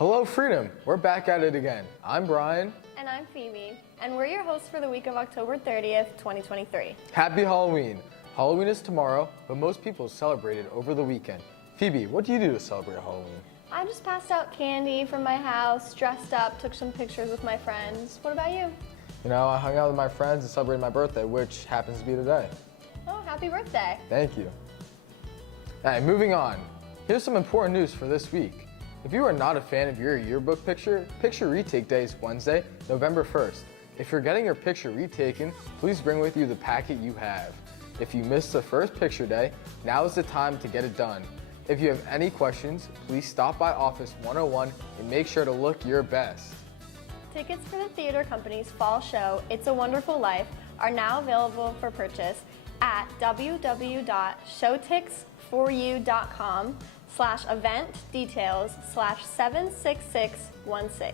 Hello, Freedom. We're back at it again. I'm Brian. And I'm Phoebe, and we're your hosts for the week of October 30th, 2023. Happy Halloween. Halloween is tomorrow, but most people celebrate it over the weekend. Phoebe, what do you do to celebrate Halloween? I just passed out candy from my house, dressed up, took some pictures with my friends. What about you? You know, I hung out with my friends and celebrated my birthday, which happens to be today. Oh, happy birthday. Thank you. All right, moving on. Here's some important news for this week. If you are not a fan of your yearbook picture, Picture Retake Day is Wednesday, November 1st. If you're getting your picture retaken, please bring with you the packet you have. If you missed the first picture day, now is the time to get it done. If you have any questions, please stop by Office 101 and make sure to look your best. Tickets for the theater company's fall show, It's a Wonderful Life, are now available for purchase at www.showtix4u.com/event-details/76616.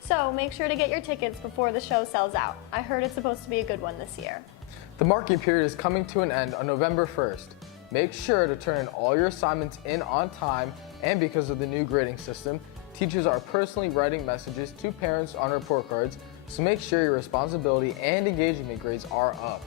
So make sure to get your tickets before the show sells out. I heard it's supposed to be a good one this year. The marking period is coming to an end on November 1st. Make sure to turn in all your assignments in on time, and because of the new grading system, teachers are personally writing messages to parents on report cards, so make sure your responsibility and engagement grades are up.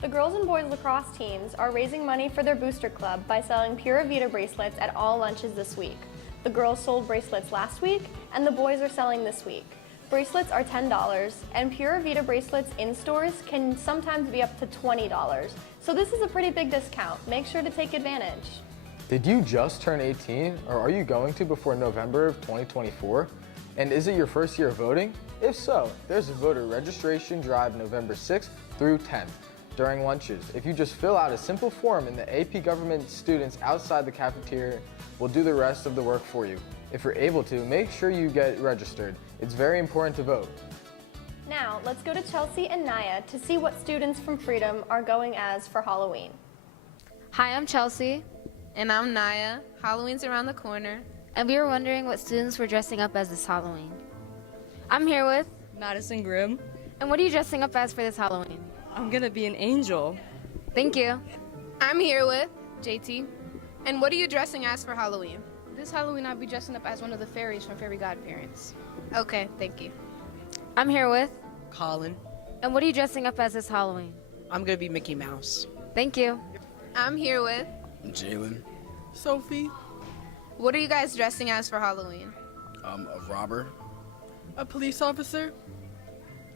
The girls and boys lacrosse teams are raising money for their booster club by selling Pura Vida bracelets at all lunches this week. The girls sold bracelets last week, and the boys are selling this week. Bracelets are $10, and Pura Vida bracelets in stores can sometimes be up to $20. So this is a pretty big discount. Make sure to take advantage. Did you just turn 18, or are you going to before November of 2024? And is it your first year of voting? If so, there's a voter registration drive November 6th through 10th. During lunches, if you just fill out a simple form and the AP Government students outside the cafeteria will do the rest of the work for you. If you're able to, make sure you get registered. It's very important to vote. Now, let's go to Chelsea and Naya to see what students from Freedom are going as for Halloween. Hi, I'm Chelsea. And I'm Naya. Halloween's around the corner. And we were wondering what students were dressing up as this Halloween. I'm here with Madison Grimm. And what are you dressing up as for this Halloween? I'm gonna be an angel. Thank you. I'm here with JT. And what are you dressing as for Halloween? This Halloween, I'll be dressing up as one of the fairies from Fairy Godparents. Okay, thank you. I'm here with Colin. And what are you dressing up as this Halloween? I'm gonna be Mickey Mouse. Thank you. I'm here with Jalen. Sophie. What are you guys dressing as for Halloween? A robber. A police officer.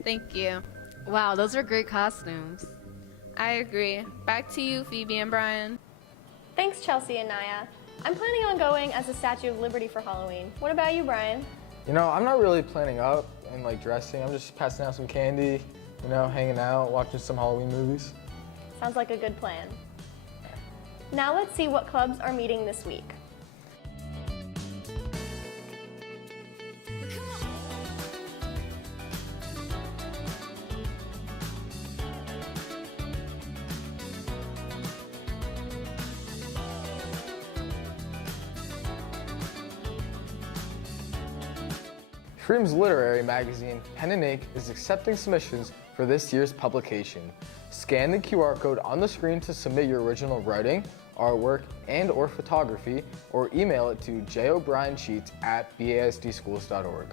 Thank you. Wow, those are great costumes. I agree. Back to you, Phoebe and Brian. Thanks, Chelsea and Naya. I'm planning on going as a Statue of Liberty for Halloween. What about you, Brian? You know, I'm not really planning up and dressing. I'm just passing out some candy, hanging out, watching some Halloween movies. Sounds like a good plan. Now let's see what clubs are meeting this week. Freedom's literary magazine, Pen and Ink, is accepting submissions for this year's publication. Scan the QR code on the screen to submit your original writing, artwork, and/or photography, or email it to jobriansheets@basdschools.org.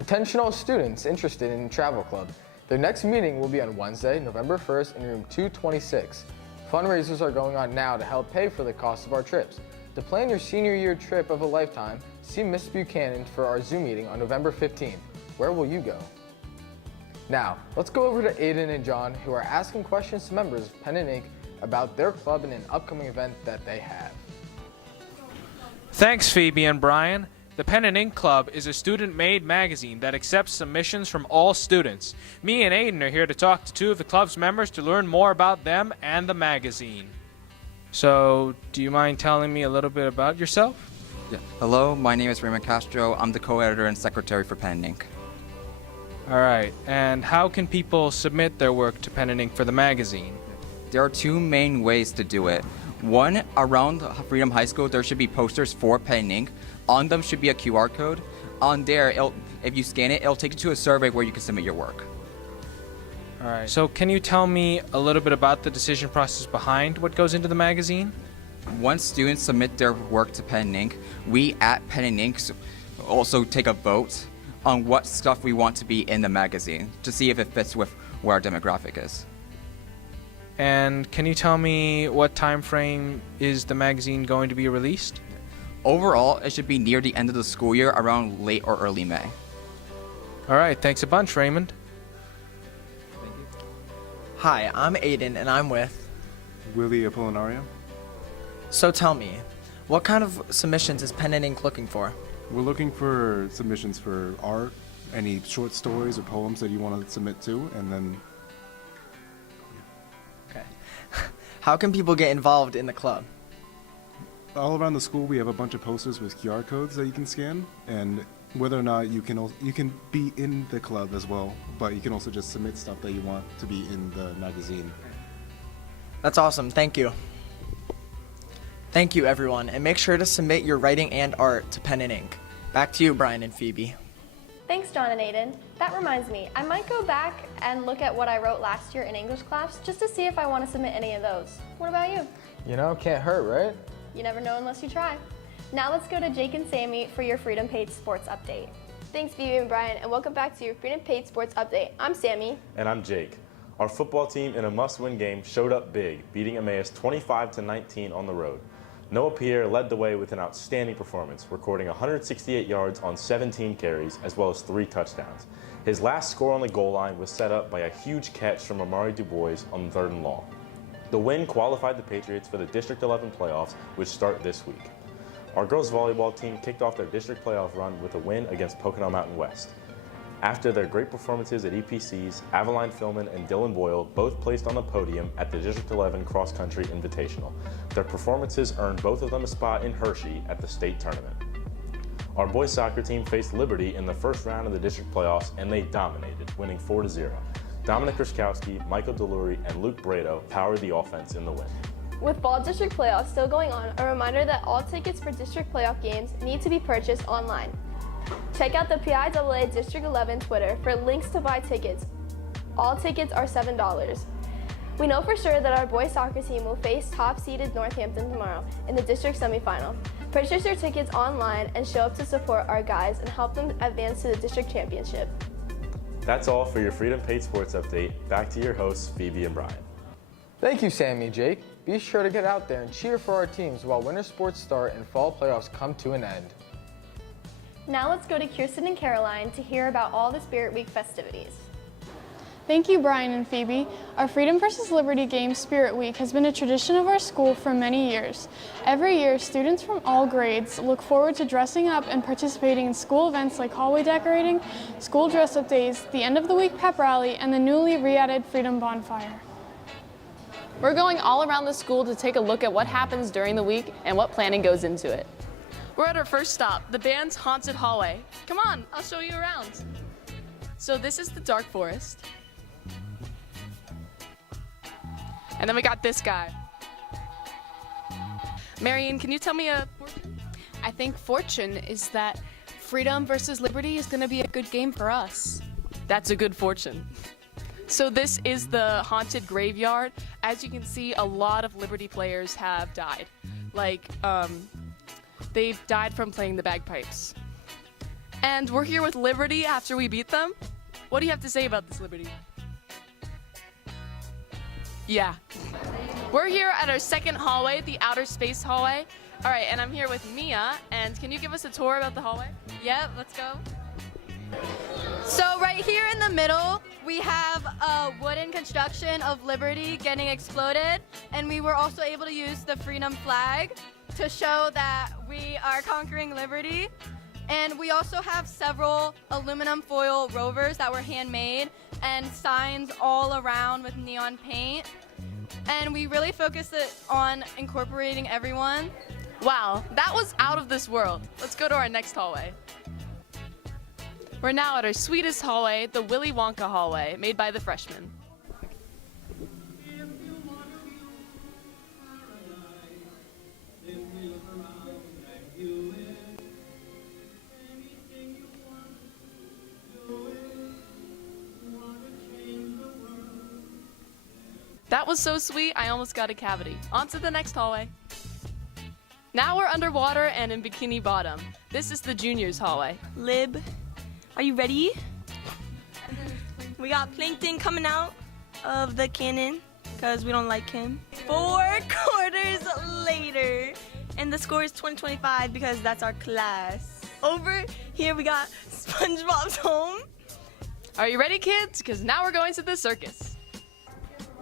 Attention all students interested in Travel Club. Their next meeting will be on Wednesday, November 1st in room 226. Fundraisers are going on now to help pay for the cost of our trips. To plan your senior year trip of a lifetime, see Miss Buchanan for our Zoom meeting on November 15th. Where will you go? Now, let's go over to Aiden and John, who are asking questions to members of Pen and Ink about their club and an upcoming event that they have. Thanks, Phoebe and Brian. The Pen and Ink Club is a student-made magazine that accepts submissions from all students. Me and Aiden are here to talk to two of the club's members to learn more about them and the magazine. So, do you mind telling me a little bit about yourself? Yeah. Hello, my name is Raymond Castro. I'm the co-editor and secretary for Pen and Ink. All right, and how can people submit their work to Pen and Ink for the magazine? There are two main ways to do it. One, around Freedom High School, there should be posters for Pen and Ink. On them should be a QR code. On there, if you scan it, it'll take you to a survey where you can submit your work. All right. So can you tell me a little bit about the decision process behind what goes into the magazine? Once students submit their work to Pen and Ink, we at Pen and Ink also take a vote on what stuff we want to be in the magazine to see if it fits with where our demographic is. And can you tell me what time frame is the magazine going to be released? Overall, it should be near the end of the school year, around late or early May. All right, thanks a bunch, Raymond. Hi, I'm Aiden, and I'm with. Willie Apollinario. So tell me, what kind of submissions is Pen and Ink looking for? We're looking for submissions for art, any short stories or poems that you want to submit to, and then. Okay. How can people get involved in the club? All around the school, we have a bunch of posters with QR codes that you can scan, and whether or not you can be in the club as well, but you can also just submit stuff that you want to be in the magazine. That's awesome. Thank you. Thank you, everyone, and make sure to submit your writing and art to Pen and Ink. Back to you, Brian and Phoebe. Thanks, John and Aiden. That reminds me, I might go back and look at what I wrote last year in English class just to see if I want to submit any of those. What about you? You know, can't hurt, right? You never know unless you try. Now let's go to Jake and Sammy for your Freedom Page Sports Update. Thanks, Phoebe and Brian, and welcome back to your Freedom Page Sports Update. I'm Sammy. And I'm Jake. Our football team in a must-win game showed up big, beating Emmaus 25-19 on the road. Noah Pierre led the way with an outstanding performance, recording 168 yards on 17 carries, as well as 3 touchdowns. His last score on the goal line was set up by a huge catch from Amari Dubois on 3rd and long. The win qualified the Patriots for the District 11 playoffs, which start this week. Our girls volleyball team kicked off their district playoff run with a win against Pocono Mountain West. After their great performances at EPCs, Aveline Philman and Dylan Boyle both placed on the podium at the District 11 Cross Country Invitational. Their performances earned both of them a spot in Hershey at the state tournament. Our boys soccer team faced Liberty in the first round of the district playoffs, and they dominated, winning 4-0. Dominic Ruszkowski, Michael Deluri, and Luke Brado powered the offense in the win. With fall district playoffs still going on, a reminder that all tickets for district playoff games need to be purchased online. Check out the PIAA District 11 Twitter for links to buy tickets. All tickets are $7. We know for sure that our boys soccer team will face top-seeded Northampton tomorrow in the district semifinal. Purchase your tickets online and show up to support our guys and help them advance to the district championship. That's all for your Freedom Page Sports Update. Back to your hosts, Phoebe and Brian. Thank you, Sammy and Jake. Be sure to get out there and cheer for our teams while winter sports start and fall playoffs come to an end. Now let's go to Kirsten and Caroline to hear about all the Spirit Week festivities. Thank you, Brian and Phoebe. Our Freedom vs. Liberty game Spirit Week has been a tradition of our school for many years. Every year, students from all grades look forward to dressing up and participating in school events like hallway decorating, school dress-up days, the end of the week pep rally, and the newly re-added Freedom Bonfire. We're going all around the school to take a look at what happens during the week and what planning goes into it. We're at our first stop, the band's Haunted Hallway. Come on, I'll show you around. So this is the Dark Forest. And then we got this guy. Marion, can you tell me a fortune? I think fortune is that Freedom versus Liberty is going to be a good game for us. That's a good fortune. So this is the haunted graveyard. As you can see, a lot of Liberty players have died. They've died from playing the bagpipes. And we're here with Liberty after we beat them. What do you have to say about this, Liberty? Yeah. We're here at our second hallway, the Outer Space Hallway. All right, and I'm here with Mia. And can you give us a tour about the hallway? Yep, let's go. So right here in the middle, we have a wooden construction of Liberty getting exploded. And we were also able to use the Freedom flag to show that we are conquering Liberty. And we also have several aluminum foil rovers that were handmade and signs all around with neon paint. And we really focused it on incorporating everyone. Wow, that was out of this world. Let's go to our next hallway. We're now at our sweetest hallway, the Willy Wonka hallway, made by the freshmen. That was so sweet, I almost got a cavity. On to the next hallway. Now we're underwater and in Bikini Bottom. This is the juniors hallway. Lib, are you ready? We got Plankton coming out of the cannon because we don't like him. 4 quarters later, and the score is 20-25 because that's our class. Over here we got SpongeBob's home. Are you ready, kids? Because now we're going to the circus.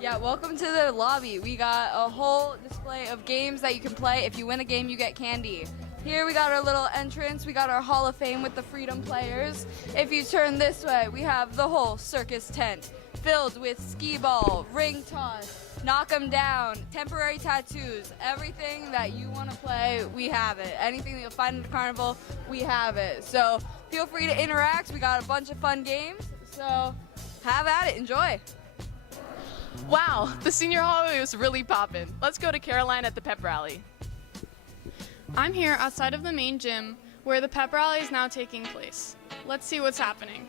Yeah, welcome to the lobby. We got a whole display of games that you can play. If you win a game, you get candy. Here we got our little entrance. We got our Hall of Fame with the Freedom Players. If you turn this way, we have the whole circus tent filled with skee ball, ring toss, knock 'em down, temporary tattoos, everything that you want to play, we have it. Anything that you'll find in the carnival, we have it. So feel free to interact. We got a bunch of fun games. So have at it. Enjoy. Wow, the senior hallway was really poppin'. Let's go to Caroline at the pep rally. I'm here outside of the main gym where the pep rally is now taking place. Let's see what's happening.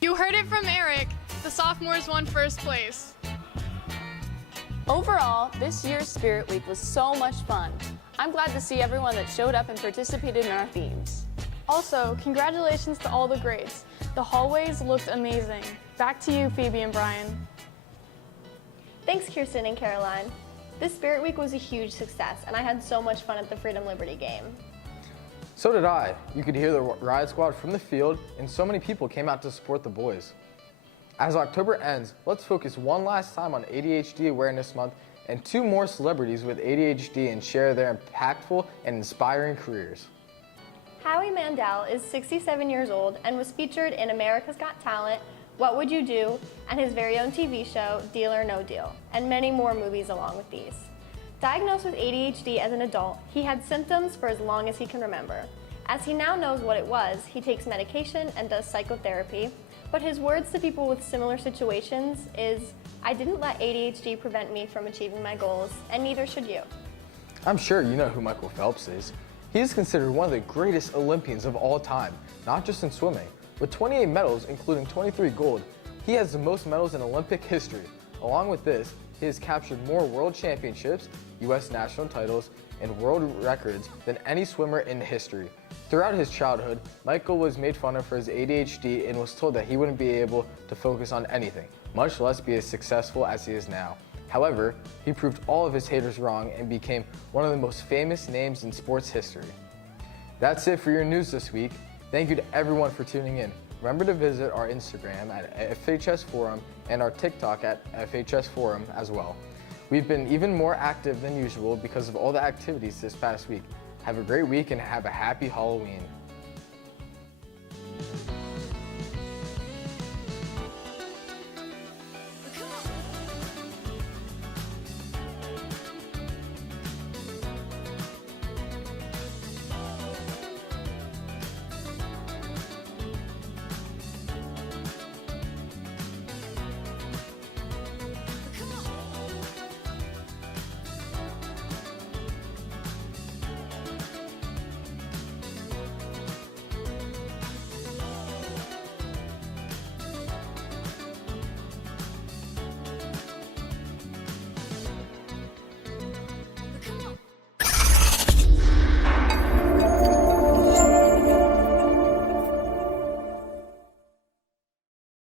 You heard it from Eric. The sophomores won first place. Overall, this year's Spirit Week was so much fun. I'm glad to see everyone that showed up and participated in our themes. Also, congratulations to all the grades. The hallways looked amazing. Back to you, Phoebe and Brian. Thanks, Kirsten and Caroline. This Spirit Week was a huge success, and I had so much fun at the Freedom Liberty game. So did I. You could hear the Riot Squad from the field, and so many people came out to support the boys. As October ends, let's focus one last time on ADHD Awareness Month and 2 more celebrities with ADHD and share their impactful and inspiring careers. Howie Mandel is 67 years old and was featured in America's Got Talent, What Would You Do, and his very own TV show, Deal or No Deal, and many more movies along with these. Diagnosed with ADHD as an adult, he had symptoms for as long as he can remember. As he now knows what it was, he takes medication and does psychotherapy, but his words to people with similar situations is, "I didn't let ADHD prevent me from achieving my goals, and neither should you." I'm sure you know who Michael Phelps is. He is considered one of the greatest Olympians of all time, not just in swimming. With 28 medals, including 23 gold, he has the most medals in Olympic history. Along with this, he has captured more world championships, U.S. national titles, and world records than any swimmer in history. Throughout his childhood, Michael was made fun of for his ADHD and was told that he wouldn't be able to focus on anything, much less be as successful as he is now. However, he proved all of his haters wrong and became one of the most famous names in sports history. That's it for your news this week. Thank you to everyone for tuning in. Remember to visit our Instagram at FHS Forum and our TikTok at FHS Forum as well. We've been even more active than usual because of all the activities this past week. Have a great week and have a happy Halloween.